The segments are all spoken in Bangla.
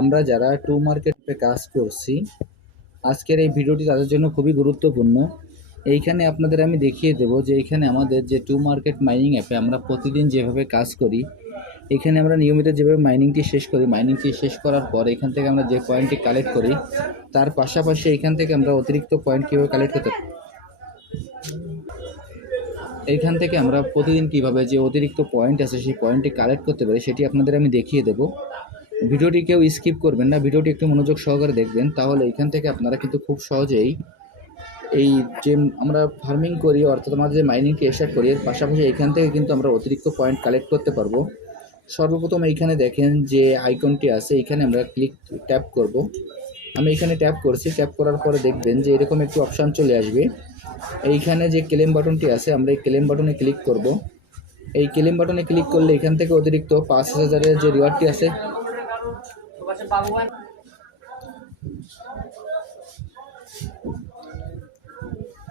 আমরা যারা টু মার্কেটে কাজ করছি, আজকের এই ভিডিওটি তাদের জন্য খুবই গুরুত্বপূর্ণ। এইখানে আপনাদের আমি দেখিয়ে দেব যে এইখানে আমাদের যে টু মার্কেট মাইনিং অ্যাপে আমরা প্রতিদিন যেভাবে কাজ করি, এখানে আমরা নিয়মিত যেভাবে মাইনিংটি শেষ করার পর এখান থেকে আমরা যে পয়েন্টটি কালেক্ট করি, তার পাশাপাশি এখান থেকে আমরা অতিরিক্ত পয়েন্ট কীভাবে কালেক্ট করতে এইখান থেকে আমরা প্রতিদিন কীভাবে যে অতিরিক্ত পয়েন্ট আছে সেই পয়েন্টটি কালেক্ট করতে পারি সেটি আপনাদের আমি দেখিয়ে দেব। ভিডিওটি কেউ স্কিপ করবেন না, ভিডিওটি একটু মনোযোগ সহকারে দেখবেন, তাহলে এখান থেকে আপনারা কিন্তু খুব সহজেই এই যে আমরা ফার্মিং করি অর্থাৎ আমাদের যে মাইনিংটি স্টার্ট করি এর পাশাপাশি এখান থেকে কিন্তু আমরা অতিরিক্ত পয়েন্ট কালেক্ট করতে পারবো। সর্বপ্রথম এইখানে দেখেন যে আইকনটি আছে, এখানে আমরা ট্যাপ করব। আমি এখানে ট্যাপ করছি, ট্যাপ করার পরে দেখবেন যে এরকম একটি অপশান চলে আসবে। এইখানে যে ক্লেম বাটনটি আছে আমরা এই ক্লেম বাটনে ক্লিক করব। এই ক্লেম বাটনে ক্লিক করলে এখান থেকে অতিরিক্ত 5000-এর যে রিওয়ার্ডটি আছে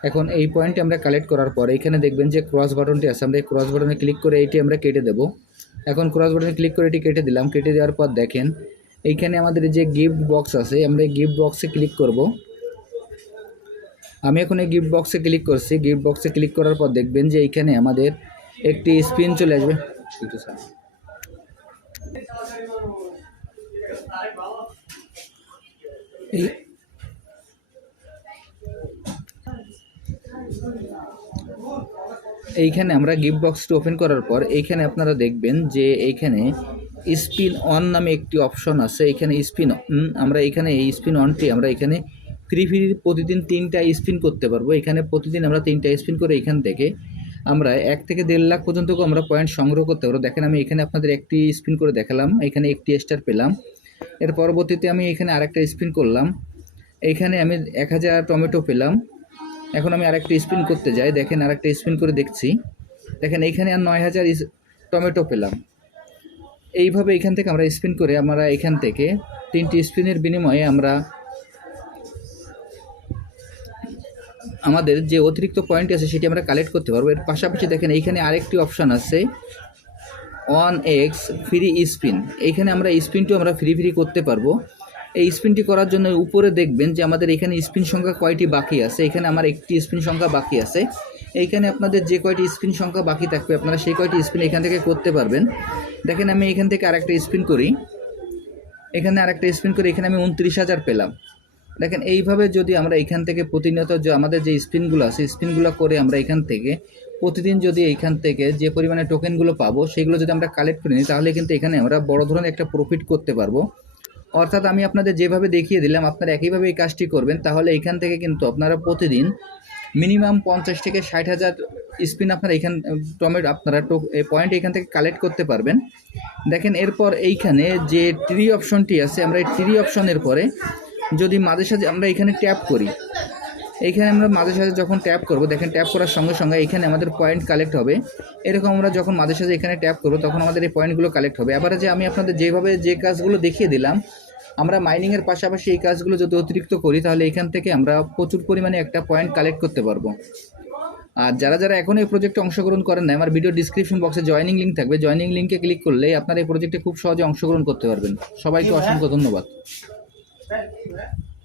এখন এই পয়েন্টটি আমরা কালেক্ট করার পর এখানে দেখবেন যে ক্রস বাটনটি আছে, আমরা এই ক্রস বাটনে ক্লিক করে এইটি আমরা কেটে দেব। এখন ক্রস বাটনে ক্লিক করে এটি কেটে দিলাম। কেটে দেওয়ার পর দেখেন এইখানে আমাদের যে গিফট বক্স আছে, আমরা এই গিফট বক্সে ক্লিক করব। আমি এখন এই গিফট বক্সে ক্লিক করছি। গিফট বক্সে ক্লিক করার পর দেখবেন যে এইখানে আমাদের একটি স্পিন চলে আসবে। এইখানে আমরা গিফট বক্সটি ওপেন করার পর এইখানে আপনারা দেখবেন যে এইখানে স্পিন অন নামে একটি অপশন আছে। এখানে স্পিন আমরা এখানে এই স্পিন অনটি আমরা এখানে ফ্রি প্রতিদিন 3টা স্পিন করতে পারবো। এখানে প্রতিদিন আমরা 3টা স্পিন করে এখান থেকে আমরা 1 থেকে 1.5 লাখ পর্যন্ত আমরা পয়েন্ট সংগ্রহ করতে পারবো। দেখেন আমি এখানে আপনাদের একটি স্পিন করে দেখালাম, এখানে একটি স্টার পেলাম। এর পরবর্তীতে আমি এখানে আরেকটা স্পিন করলাম, এইখানে আমি 1000 টমেটো পেলাম। এখন আমি আরেকটা স্পিন করতে যাই, দেখেন আরেকটা স্পিন করে দেখছি, দেখেন এইখানে আর 9000 টমেটো পেলাম। এইভাবে এখান থেকে আমরা স্পিন করে আমরা এখান থেকে 3টি স্পিনের বিনিময়ে আমরা আমাদের যে অতিরিক্ত পয়েন্ট আছে সেটি আমরা কালেক্ট করতে পারবো। এর পাশাপাশি দেখেন এইখানে আরেকটি অপশান আছে 1x ফ্রি স্পিন। এইখানে আমরা স্পিনটিও আমরা ফ্রি করতে পারবো। এই স্পিনটি করার জন্য উপরে দেখবেন যে আমাদের এখানে স্পিন সংখ্যা কয়টি বাকি আছে। এখানে আমার একটি স্পিন সংখ্যা বাকি আছে। এইখানে আপনাদের যে কয়টি স্পিন সংখ্যা বাকি থাকবে আপনারা সেই কয়টি স্পিন এখান থেকে করতে পারবেন। দেখেন আমি এখান থেকে আরেকটা স্পিন করি, এখানে আরেকটা স্পিন করে এখানে আমি 29000 পেলাম। দেখেন এইভাবে যদি আমরা এখান থেকে প্রতিনিয়ত যে আমাদের যে স্পিনগুলো আছে স্পিনগুলো করে আমরা এখান থেকে প্রতিদিন যদি এইখান থেকে যে পরিমাণে টোকেনগুলো পাবো সেগুলো যদি আমরা কালেক্ট করে নিই তাহলে কিন্তু এখানে আমরা বড় ধরনের একটা প্রফিট করতে পারবো। অর্থাৎ আমি আপনাদের যেভাবে দেখিয়ে দিলাম আপনারা একইভাবে এই কাজটি করবেন, তাহলে এখান থেকে কিন্তু আপনারা প্রতিদিন মিনিমাম 50 থেকে 60,000 স্পিন আপনারা এখান টমেটো আপনারা পয়েন্ট এখান থেকে কালেক্ট করতে পারবেন। দেখেন এরপর এইখানে যে ট্রি অপশনটি আছে, আমরা এই ট্রি অপশনের পরে যদি মাঝে সাঝে আমরা এখানে ট্যাপ করি, এইখানে আমরা মাঝে সাঝে যখন ট্যাপ করব দেখেন ট্যাপ করার সঙ্গে সঙ্গে এখানে আমাদের পয়েন্ট কালেক্ট হবে। এরকম আমরা যখন মাঝে সাঝে এখানে ট্যাপ করব তখন আমাদের এই পয়েন্টগুলো কালেক্ট হবে। এবারে যে আমি আপনাদের যেভাবে যে কাজগুলো দেখিয়ে দিলাম আমরা মাইনিংয়ের পাশাপাশি এই কাজগুলো যদি অতিরিক্ত করি তাহলে এখান থেকে আমরা প্রচুর পরিমাণে একটা পয়েন্ট কালেক্ট করতে পারবো। আর যারা যারা এখন এই প্রজেক্টে অংশগ্রহণ করেন না, আমার ভিডিও ডিসক্রিপশন বক্সে জয়েনিং লিঙ্ক থাকবে, জয়েনিং লিঙ্কে ক্লিক করলে আপনারা এই প্রজেক্টে খুব সহজে অংশগ্রহণ করতে পারবেন। সবাইকে অসংখ্য ধন্যবাদ।